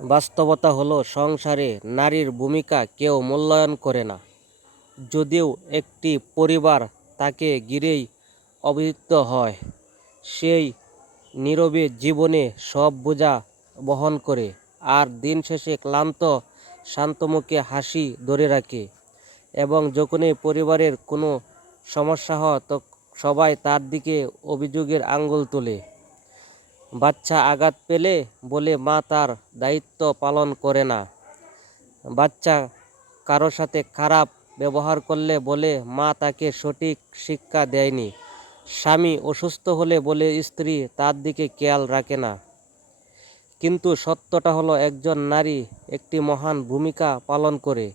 বাস্তবতা হলো, সংসারে নারীর ভূমিকা কেউ মূল্যায়ন করে না। যদিও একটি পরিবার তাকে ঘিরেই অবহিত হয়, সেই নীরবে জীবনে সব বোঝা বহন করে আর দিন শেষে ক্লান্ত শান্তমুখে হাসি ধরে রাখে এবং যখনই পরিবারের কোনো সমস্যা হয়, তো সবাই তার দিকে অভিযোগের আঙ্গুল তোলে। বাচ্চা আঘাত পেলে বলে মা তার দায়িত্ব পালন করে না। বাচ্চা কারও সাথে খারাপ ব্যবহার করলে বলে মা তাকে সঠিক শিক্ষা দেয়নি। স্বামী অসুস্থ হলে বলে স্ত্রী তার দিকে খেয়াল রাখে না। কিন্তু সত্যটা হলো একজন নারী একটি মহান ভূমিকা পালন করে।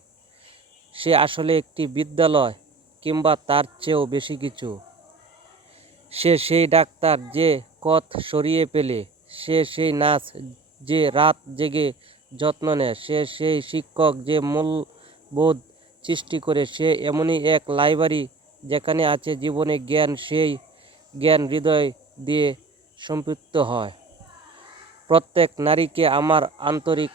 সে আসলে একটি বিদ্যালয় কিংবা তার চেয়েও বেশি কিছু। সে সেই ডাক্তার যে কথ সরিয়ে পেলে, সে সেই নাচ যে রাত জেগে যত্ন নেয়, সে সেই শিক্ষক যে মূল্যবোধ সৃষ্টি করে, সে এমনই এক লাইব্রেরি যেখানে আছে জীবনে জ্ঞান, সেই জ্ঞান হৃদয় দিয়ে সম্পৃক্ত হয়। প্রত্যেক নারীকে আমার আন্তরিক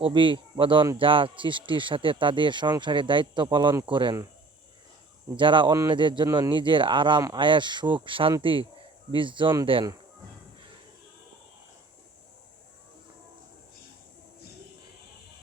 অভিবাদন, যা সৃষ্টির সাথে তাদের সংসারে দায়িত্ব পালন করেন। যারা অন্যদের জন্য নিজের আরাম, আয়াস, সুখ, শান্তি বিসর্জন দেন।